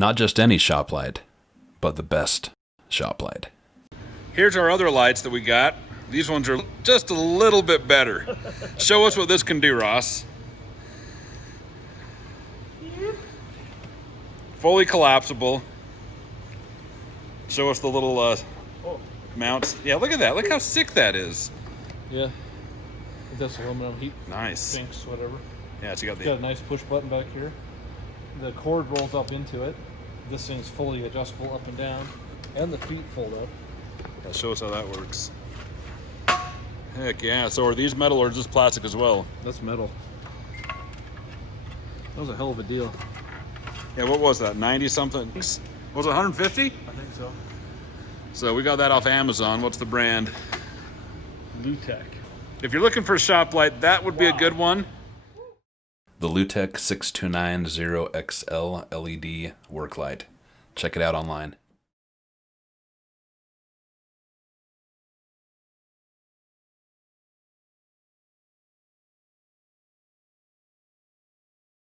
Not just any shop light, but the best shop light. Here's our other lights that we got. These ones are just a little bit better. Show us what this can do, Ross. Fully collapsible. Show us the little mounts. Yeah, look at that. Look how sick that is. Yeah. That's aluminum heat. Nice. Sinks, whatever. Yeah, so you Got a nice push button back here. The cord rolls up into it. This thing's fully adjustable up and down, and the feet fold up. Yeah, show us how that works. Heck yeah. So are these metal or is this plastic as well? That's metal. That was a hell of a deal. Yeah, what was that? 90 something? Was it 150? I think so. So we got that off Amazon. What's the brand? Lutech. If you're looking for a shop light, that would be a good one. The Lutech 6290XL LED work light. Check it out online.